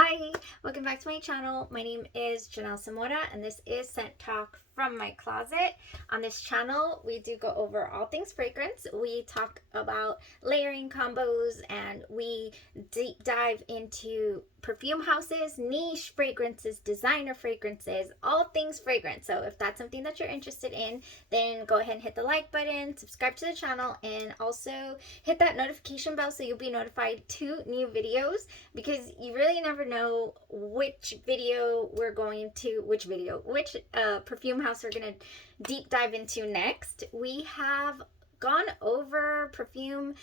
Hi, welcome back to my channel. My name is Janelle Samora and this is Scent Talk from my closet. On this channel, we do go over all things fragrance. We talk about layering combos and we deep dive into perfume houses, niche fragrances, designer fragrances, all things fragrance. So if that's something that you're interested in, then go ahead and hit the like button, subscribe to the channel, and also hit that notification bell so you'll be notified to new videos, because you really never know which perfume house we're gonna deep dive into next. We have gone over perfume.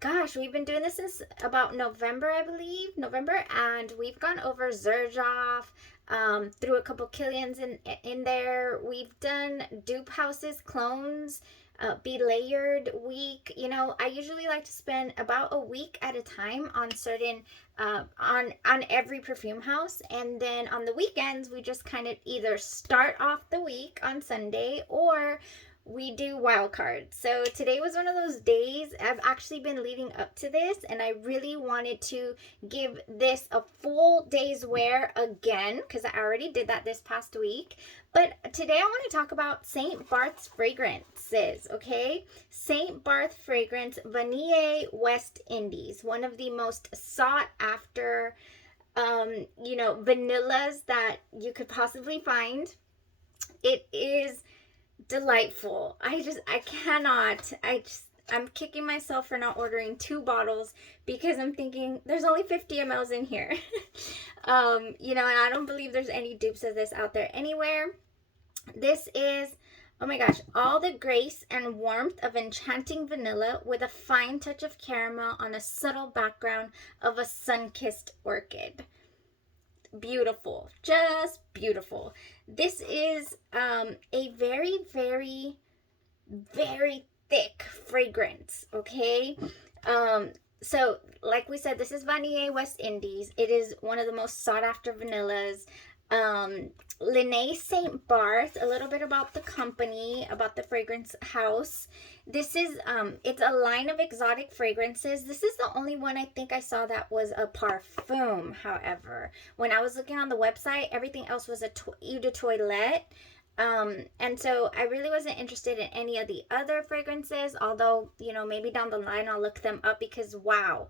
Gosh, we've been doing this since about November, I believe, and we've gone over Xerjoff, threw a couple Killians in there. We've done dupe houses, clones, be layered week. You know, I usually like to spend about a week at a time on certain on every perfume house, and then on the weekends we just kind of either start off the week on Sunday or we do wild cards. So today was one of those days. I've actually been leading up to this and I really wanted to give this a full day's wear again, because I already did that this past week. But today I want to talk about St. Barth's fragrances, okay? St. Barth fragrance Vanille West Indies, one of the most sought after vanillas that you could possibly find. It is delightful. I'm kicking myself for not ordering 2 bottles because I'm thinking there's only 50 mLs in here. And I don't believe there's any dupes of this out there anywhere. This is, oh my gosh, all the grace and warmth of enchanting vanilla with a fine touch of caramel on a subtle background of a sun-kissed orchid. Beautiful, just beautiful. This is a very, very, very thick fragrance, okay? So like we said, this is Vanille West Indies. It is one of the most sought after vanillas. Linnaeus St. Barth, a little bit about the company, about the fragrance house. This is, it's a line of exotic fragrances. This is the only one I think I saw that was a parfum, however. When I was looking on the website, everything else was a eau de toilette. And so I really wasn't interested in any of the other fragrances, although, maybe down the line I'll look them up because, wow.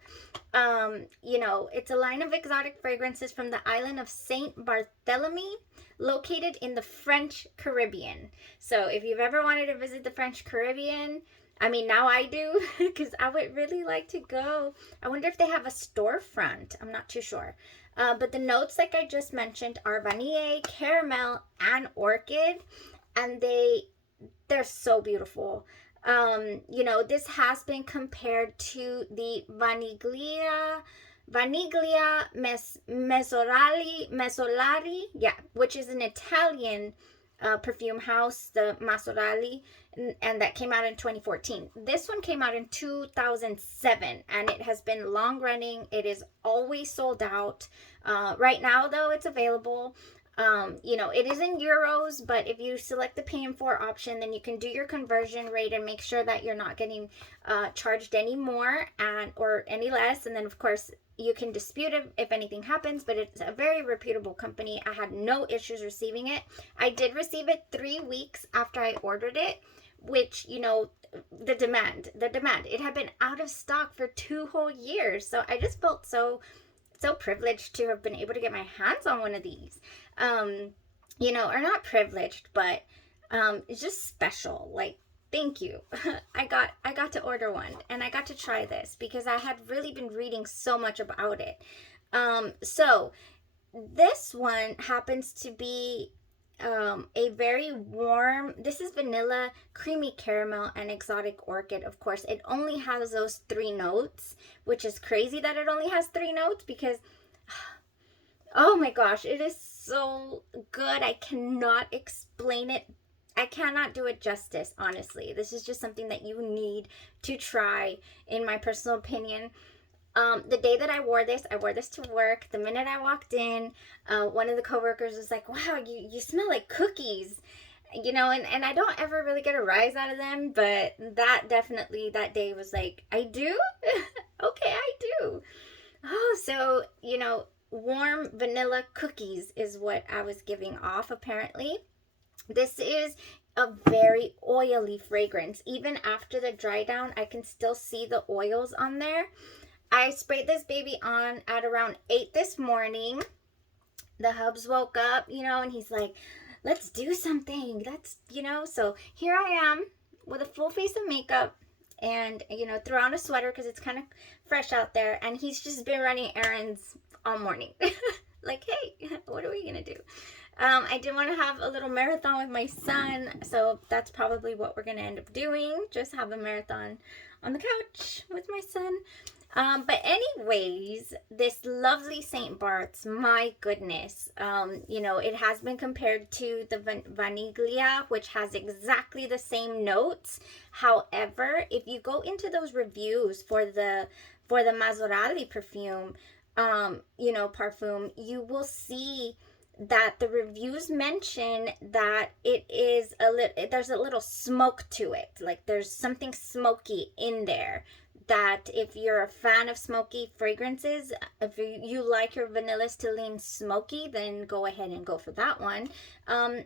It's a line of exotic fragrances from the island of Saint Barthélemy, located in the French Caribbean. So if you've ever wanted to visit the French Caribbean, I mean, now I do, because I would really like to go. I wonder if they have a storefront. I'm not too sure. But the notes, like I just mentioned, are vanille, caramel, and orchid. And they're so beautiful. This has been compared to the Vaniglia Mesolari, yeah, which is an Italian perfume house, the Masorali, and that came out in 2014. This one came out in 2007, and it has been long running. It is always sold out. Right now, though, it's available. It is in euros, but if you select the pay in 4 option, then you can do your conversion rate and make sure that you're not getting charged any more or any less. And then, of course, you can dispute it if anything happens, but it's a very reputable company. I had no issues receiving it. I did receive it 3 weeks after I ordered it, which, the demand. It had been out of stock for 2 whole years. So I just felt so privileged to have been able to get my hands on one of these. Or not privileged, but it's just special. Like, thank you. I got to order one and I got to try this because I had really been reading so much about it. So this one happens to be a very warm, this is vanilla, creamy caramel, and exotic orchid. Of course, it only has those 3 notes, which is crazy that it only has 3 notes because, oh my gosh, it is so good. I cannot explain it. I cannot do it justice, honestly. This is just something that you need to try, in my personal opinion. The day that I wore this to work. The minute I walked in, one of the coworkers was like, wow, you smell like cookies. And I don't ever really get a rise out of them, but that day was like, I do? Okay, I do. Oh, so, warm vanilla cookies is what I was giving off, apparently. This is a very oily fragrance. Even after the dry down, I can still see the oils on there. I sprayed this baby on at around 8 this morning. The hubs woke up, and he's like, let's do something. So here I am with a full face of makeup and, throw on a sweater because it's kind of fresh out there. And he's just been running errands all morning. Like, hey, what are we going to do? I did want to have a little marathon with my son, so that's probably what we're going to end up doing. Just have a marathon on the couch with my son. But anyways, this lovely St. Barth's, my goodness, it has been compared to the Vaniglia, which has exactly the same notes. However, if you go into those reviews for the Masorali perfume, parfum, you will see that the reviews mention that there's a little smoke to it. Like there's something smoky in there. That if you're a fan of smoky fragrances, if you like your vanillas to lean smoky, then go ahead and go for that one.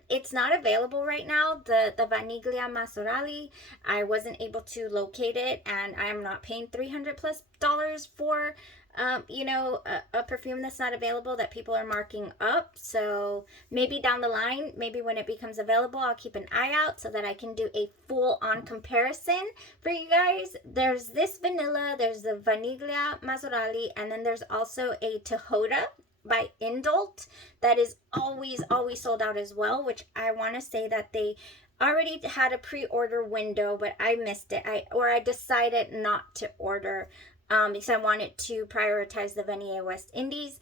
It's not available right now. The Vaniglia Masorali, I wasn't able to locate it, and I am not paying $300+ for a perfume that's not available that people are marking up. So maybe down the line, maybe when it becomes available, I'll keep an eye out so that I can do a full-on comparison for you guys. There's this vanilla, there's the Vaniglia Masorali, and then there's also a Tihota by Indult that is always sold out as well, which I want to say that they already had a pre-order window, but I missed it. I decided not to order because I wanted to prioritize the Vanille West Indies.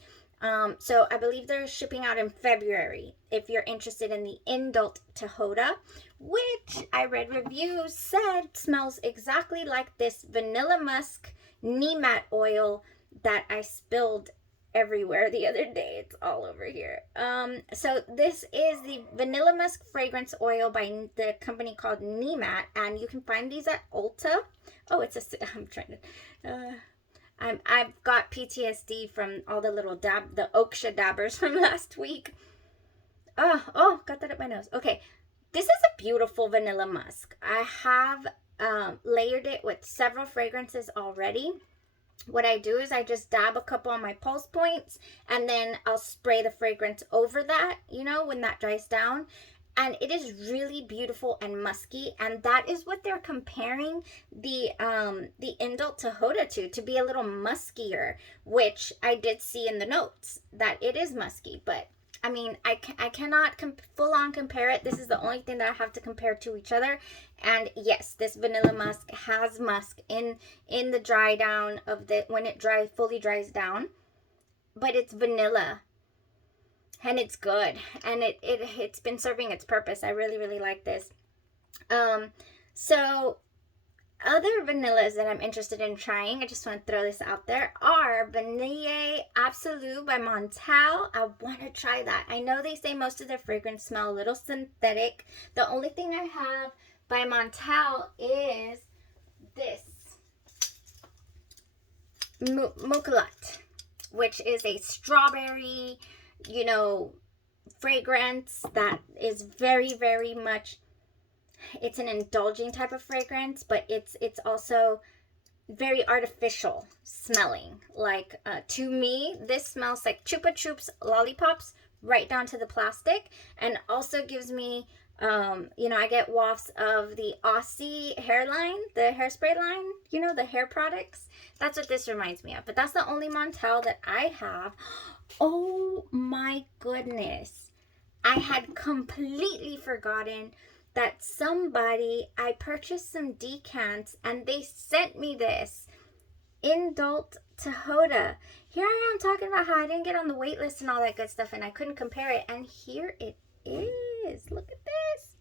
So I believe they're shipping out in February. If you're interested in the Indult Tihota, which I read reviews said smells exactly like this vanilla musk Nemat oil that I spilled everywhere the other day. It's all over here. So this is the vanilla musk fragrance oil by the company called Nemat, and you can find these at Ulta. Oh, I'm trying to, I've got PTSD from all the little the Oksha dabbers from last week. Oh, got that up my nose. Okay, this is a beautiful vanilla musk. I have layered it with several fragrances already. What I do is I just dab a couple on my pulse points, and then I'll spray the fragrance over that, when that dries down. And it is really beautiful and musky, and that is what they're comparing the Indult Tihota to be a little muskier, which I did see in the notes that it is musky. But I mean, I cannot full on compare it. This is the only thing that I have to compare to each other. And yes, this vanilla musk has musk in the dry down of when it fully dries down, but it's vanilla. And it's good, and it's been serving its purpose. I really like this. So other vanillas that I'm interested in trying, I just want to throw this out there, are Vanille Absolute by Montal. I want to try that. I know they say most of their fragrance smell a little synthetic. The only thing I have by Montal is this Mochalat, which is a strawberry fragrance that is very much, it's an indulging type of fragrance, but it's also very artificial smelling. Like to me, this smells like Chupa Chups lollipops right down to the plastic, and also gives me I get wafts of the Aussie hairline, the hairspray line, the hair products. That's what this reminds me of. But that's the only Montal that I have. Oh my goodness. I had completely forgotten that I purchased some decants and they sent me this Indult Tihota. Here I am talking about how I didn't get on the wait list and all that good stuff, and I couldn't compare it. And here it is. Look at this.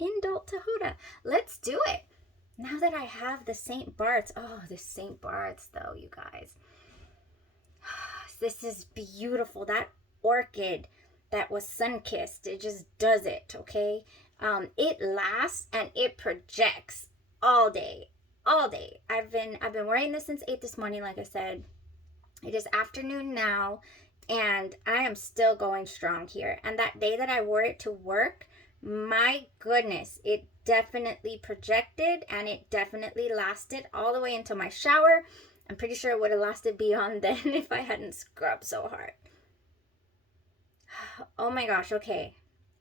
Indult Tihota. Let's do it. Now that I have the St. Barth's. Oh, the St. Barth's though, you guys. This is beautiful. That orchid that was sun-kissed, it just does it, okay? It lasts and it projects all day. I've been wearing this since 8 this morning, like I said. It is afternoon now. And I am still going strong here. And that day that I wore it to work, my goodness, it definitely projected, and it definitely lasted all the way until my shower. I'm pretty sure it would have lasted beyond then if I hadn't scrubbed so hard. Oh my gosh, okay.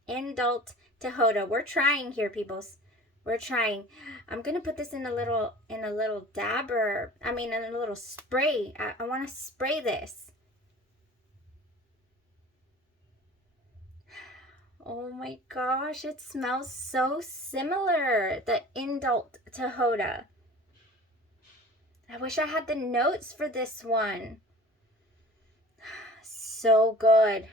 Indult Tihota. We're trying here, peoples. We're trying. I'm gonna put this in a little dabber. I mean, in a little spray. I want to spray this. Oh my gosh, it smells so similar. The Indult Tihota. I wish I had the notes for this one. So good.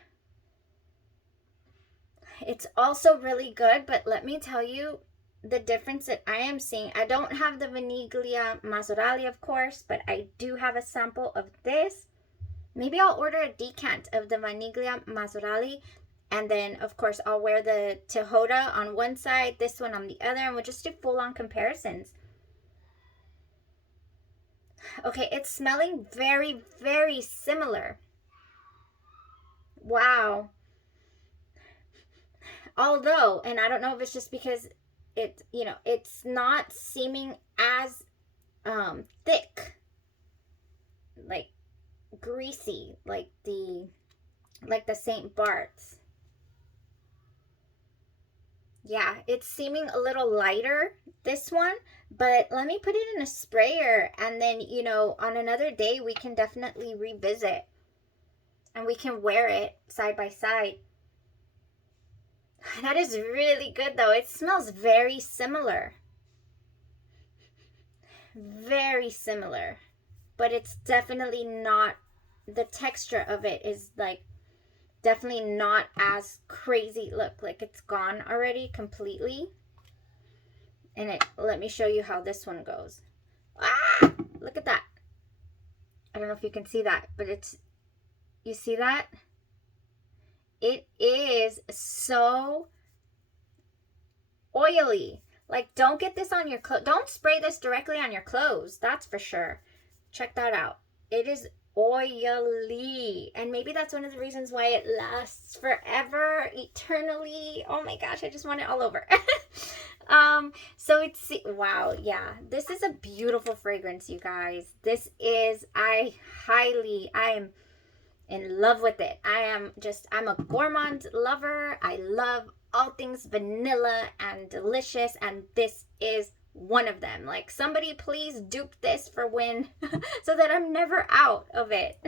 It's also really good, but let me tell you the difference that I am seeing. I don't have the Vanilla Mazzorali, of course, but I do have a sample of this. Maybe I'll order a decant of the Vanilla Mazzorali, and then, of course, I'll wear the Tihota on one side, this one on the other, and we'll just do full-on comparisons. Okay, it's smelling very, very similar. Wow. Although, and I don't know if it's just because it's not seeming as thick, like greasy, like the St. Barth's. Yeah, it's seeming a little lighter, this one, but let me put it in a sprayer, and then, on another day we can definitely revisit and we can wear it side by side. That is really good though. It smells very similar. Very similar. But it's definitely not, the texture of it is like definitely not as crazy. Look, like it's gone already completely. And let me show you how this one goes. Ah, look at that. I don't know if you can see that, but you see that? It is so oily. Like, don't get this on your clothes. Don't spray this directly on your clothes. That's for sure. Check that out. It is oily. And maybe that's one of the reasons why it lasts forever, eternally. Oh my gosh, I just want it all over. So it's, wow, yeah. This is a beautiful fragrance, you guys. This is, I am in love with it. I'm a gourmand lover. I love all things vanilla and delicious, and this is one of them. Like, somebody please dupe this for when so that I'm never out of it.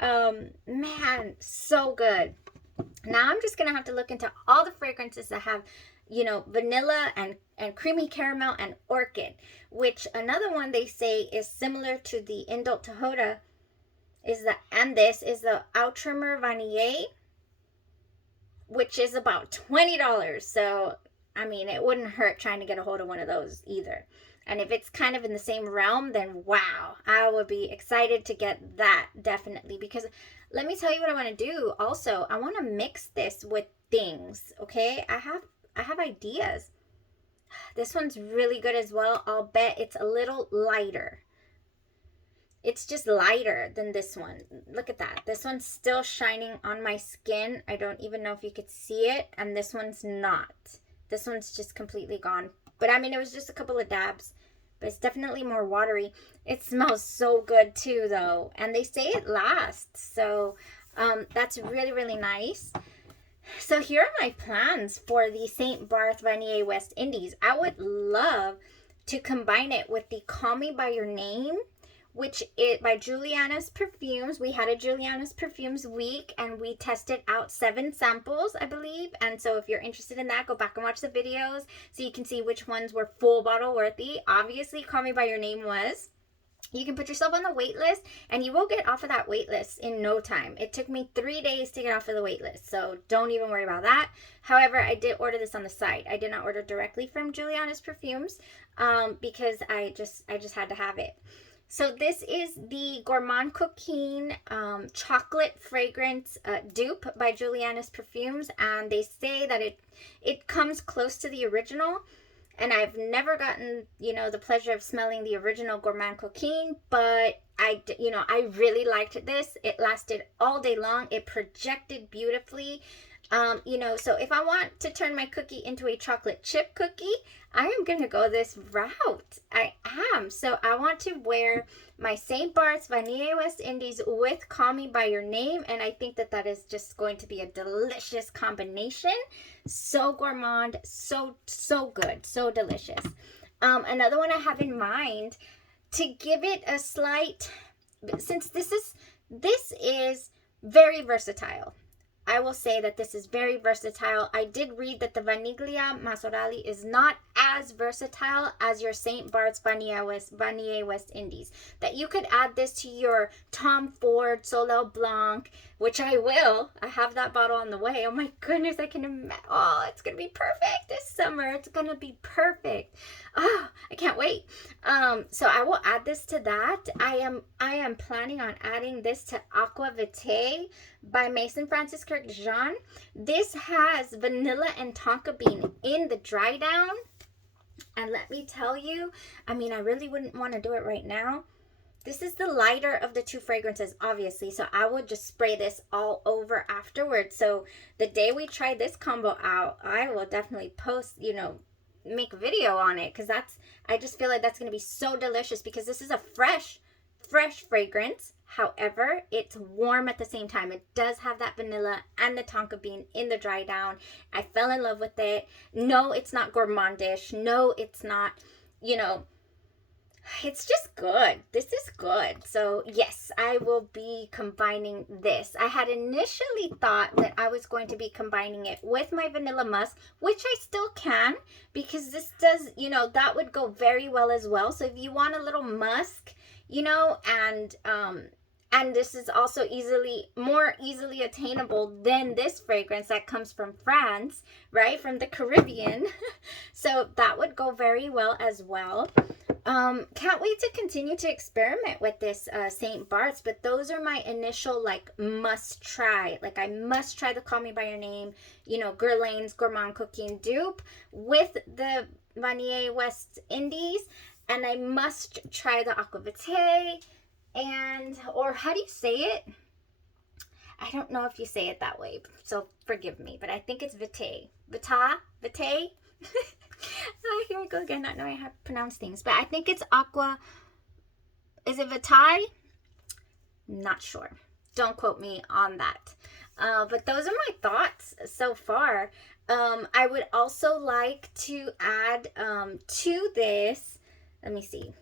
Man, so good. Now I'm just gonna have to look into all the fragrances that have, vanilla and creamy caramel and orchid, which another one they say is similar to the Indult Tihota this is the Barth Vanille, which is about $20. So, I mean, it wouldn't hurt trying to get a hold of one of those either. And if it's kind of in the same realm, then wow, I would be excited to get that, definitely. Because let me tell you what I want to do also. I want to mix this with things, okay? I have ideas. This one's really good as well. I'll bet it's a little lighter. It's just lighter than this one. Look at that. This one's still shining on my skin. I don't even know if you could see it. And this one's not. This one's just completely gone. But I mean, it was just a couple of dabs. But it's definitely more watery. It smells so good too, though. And they say it lasts. So that's really, really nice. So here are my plans for the St. Barth Vanille West Indies. I would love to combine it with the Call Me By Your Name, which is by Juliana's Perfumes. We had a Juliana's Perfumes week, and we tested out 7 samples, I believe. And so if you're interested in that, go back and watch the videos so you can see which ones were full bottle worthy. Obviously, Call Me By Your Name was. You can put yourself on the wait list, and you will get off of that wait list in no time. It took me 3 days to get off of the wait list, so don't even worry about that. However, I did order this on the site. I did not order directly from Juliana's Perfumes because I just had to have it. So this is the Gourmand Coquine chocolate fragrance dupe by Juliana's Perfumes, and they say that it comes close to the original. And I've never gotten, the pleasure of smelling the original Gourmand Coquine, but I really liked this. It lasted all day long. It projected beautifully. So if I want to turn my cookie into a chocolate chip cookie, I am going to go this route. I am. So I want to wear my St. Barth's Vanille West Indies with Call Me By Your Name. And I think that is just going to be a delicious combination. So gourmand, so good, so delicious. Another one I have in mind to give it a slight, since this is very versatile. I will say that this is very versatile. I did read that the Vaniglia Masorali is not as versatile as your St. Barth's Vanille West Indies. That you could add this to your Tom Ford Soleil Blanc, which I will. I have that bottle on the way. Oh my goodness, I can imagine. Oh, it's going to be perfect this summer. It's going to be perfect. Oh, I can't wait. So I will add this to that. I am planning on adding this to Aqua Vitae by Mason Francis Kirk Jean. This has vanilla and tonka bean in the dry down. And let me tell you, I really wouldn't want to do it right now. This is the lighter of the two fragrances, obviously. So I would just spray this all over afterwards. So the day we try this combo out, I will definitely post, make a video on it. Because I just feel like that's going to be so delicious. Because this is a fresh fragrance. However, it's warm at the same time. It does have that vanilla and the tonka bean in the dry down. I fell in love with it. No, it's not gourmandish. No, it's not, it's just good. This is good. So yes, I will be combining this. I had initially thought that I was going to be combining it with my vanilla musk, which I still can, because this does, that would go very well as well. So if you want a little musk, and this is also more easily attainable than this fragrance that comes from France, right? From the Caribbean. So that would go very well as well. Can't wait to continue to experiment with this St. Barth's, but those are my initial must try. I must try the Call Me By Your Name, Guerlain's Gourmand Cookie and Dupe with the Vanille West Indies, and I must try the Aqua Vitae. Or how do you say it? I don't know if you say it that way, so forgive me, but I think it's Vitae. Vitae? Oh, here I go again, not knowing how to pronounce things, but I think it's Aqua. Is it Vitae? Not sure. Don't quote me on that. But those are my thoughts so far. I would also like to add to this, let me see.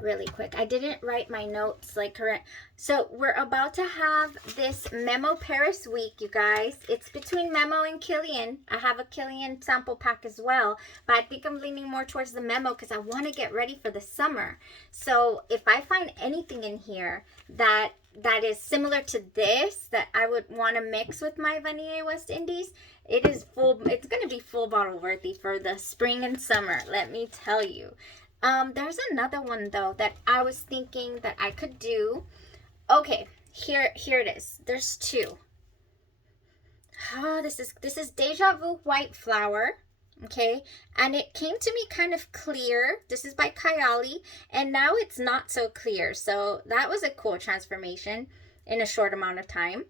Really quick, I didn't write my notes correct. So we're about to have this Memo Paris week, you guys. It's between Memo and Kilian. I have a Kilian sample pack as well, but I think I'm leaning more towards the Memo because I want to get ready for the summer. So if I find anything in here that is similar to this that I would want to mix with my Vanille West Indies, it's going to be full bottle worthy for the spring and summer, let me tell you. There's another one though that I was thinking that I could do. Okay, here it is. There's two. This is Deja Vu White Flower. Okay, and it came to me kind of clear. This is by Kayali, and now it's not so clear. So that was a cool transformation in a short amount of time.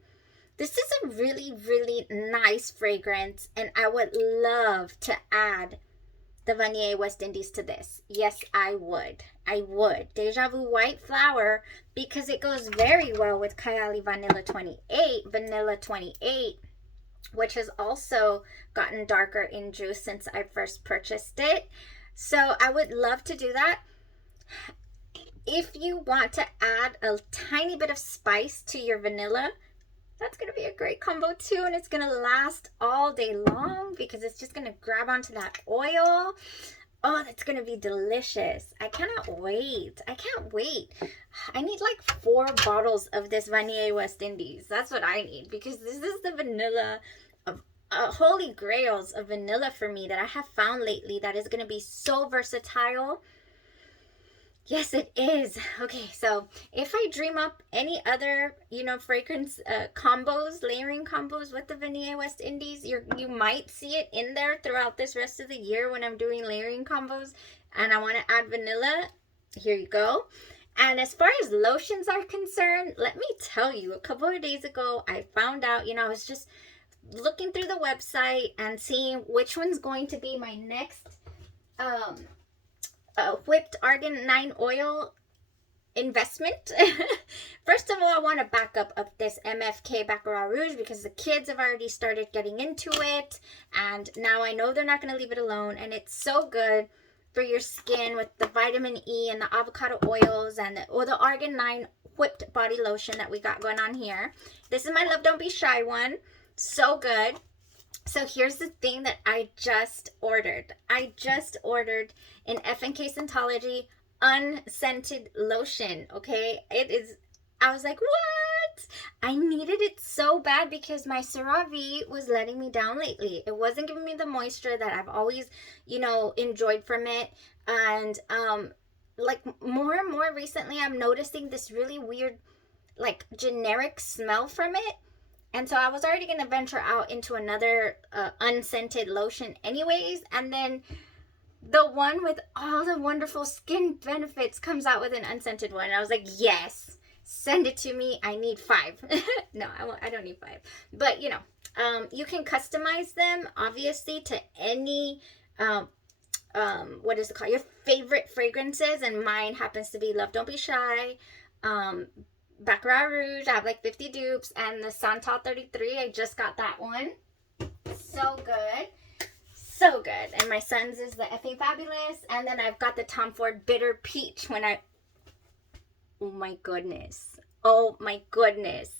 This is a really, really nice fragrance, and I would love to add the Vanille West Indies to this. Yes, I would. Deja Vu White Flower, because it goes very well with Kayali Vanilla 28, which has also gotten darker in juice since I first purchased it. So I would love to do that. If you want to add a tiny bit of spice to your vanilla, that's going to be a great combo too, and it's going to last all day long because it's just going to grab onto that oil. Oh, that's going to be delicious. I cannot wait. I can't wait. I need 4 bottles of this Vanille West Indies. That's what I need, because this is the vanilla of holy grails of vanilla for me that I have found lately that is going to be so versatile. Yes, it is. Okay, so if I dream up any other, fragrance combos, layering combos with the Vanille West Indies, you might see it in there throughout this rest of the year when I'm doing layering combos and I want to add vanilla. Here you go. And as far as lotions are concerned, let me tell you, a couple of days ago, I found out, I was just looking through the website and seeing which one's going to be my next whipped argan 9 oil investment. First of all, I want to back up of this MFK Baccarat Rouge because the kids have already started getting into it, and now I know they're not going to leave it alone, and it's so good for your skin with the vitamin E and the avocado oils and the Argan 9 whipped body lotion that we got going on here. This is my Love Don't Be Shy one. So good. So here's the thing that I just ordered. I just ordered an FNK Scentology unscented lotion. Okay, I was like, what? I needed it so bad because my CeraVe was letting me down lately. It wasn't giving me the moisture that I've always enjoyed from it. And like more and more recently, I'm noticing this really weird like generic smell from it. And so I was already going to venture out into another unscented lotion anyways. And then the one with all the wonderful skin benefits comes out with an unscented one. And I was like, yes, send it to me. I need 5. No, I don't need 5. But, you can customize them, obviously, to any, what is it called? Your favorite fragrances. And mine happens to be Love Don't Be Shy, Baccarat Rouge. I have like 50 dupes. And the Santal 33, I just got that one. So good. So good. And my son's is the Effing Fabulous. And then I've got the Tom Ford Bitter Peach oh my goodness. Oh my goodness.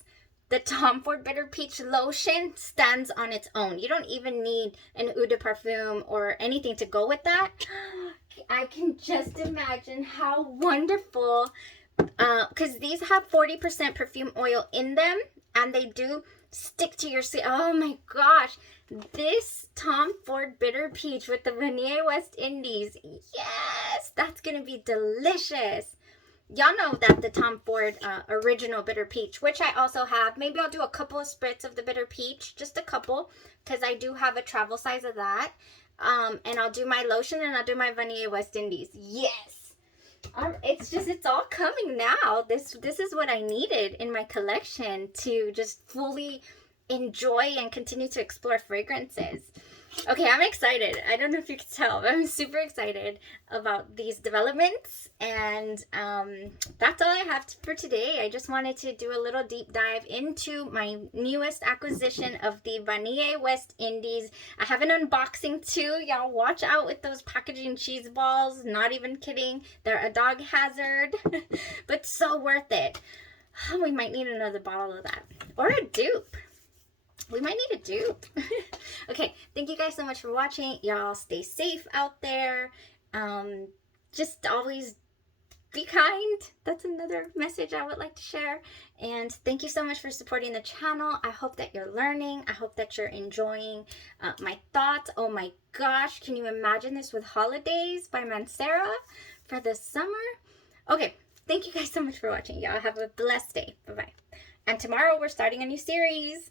The Tom Ford Bitter Peach lotion stands on its own. You don't even need an eau de parfum or anything to go with that. I can just imagine how wonderful, because these have 40% perfume oil in them, and they do stick to your skin. Oh my gosh. This Tom Ford Bitter Peach with the Vanille West Indies. Yes, that's going to be delicious. Y'all know that the Tom Ford original Bitter Peach, which I also have. Maybe I'll do a couple of spritz of the Bitter Peach. Just a couple, because I do have a travel size of that. And I'll do my lotion and I'll do my Vanille West Indies. Yes. It's all coming now. This is what I needed in my collection to just fully enjoy and continue to explore fragrances. Okay, I'm excited. I don't know if you can tell, but I'm super excited about these developments. And that's all I have for today. I just wanted to do a little deep dive into my newest acquisition of the Vanille West Indies. I have an unboxing too. Y'all watch out with those packaging cheese balls. Not even kidding. They're a dog hazard, but so worth it. We might need another bottle of that. Or a dupe. We might need a dupe. Okay, thank you guys so much for watching. Y'all stay safe out there. Just always be kind. That's another message I would like to share. And thank you so much for supporting the channel. I hope that you're learning. I hope that you're enjoying my thoughts. Oh my gosh, can you imagine this with Holidays by Mancera for the summer? Okay, thank you guys so much for watching. Y'all have a blessed day. Bye-bye. And tomorrow we're starting a new series.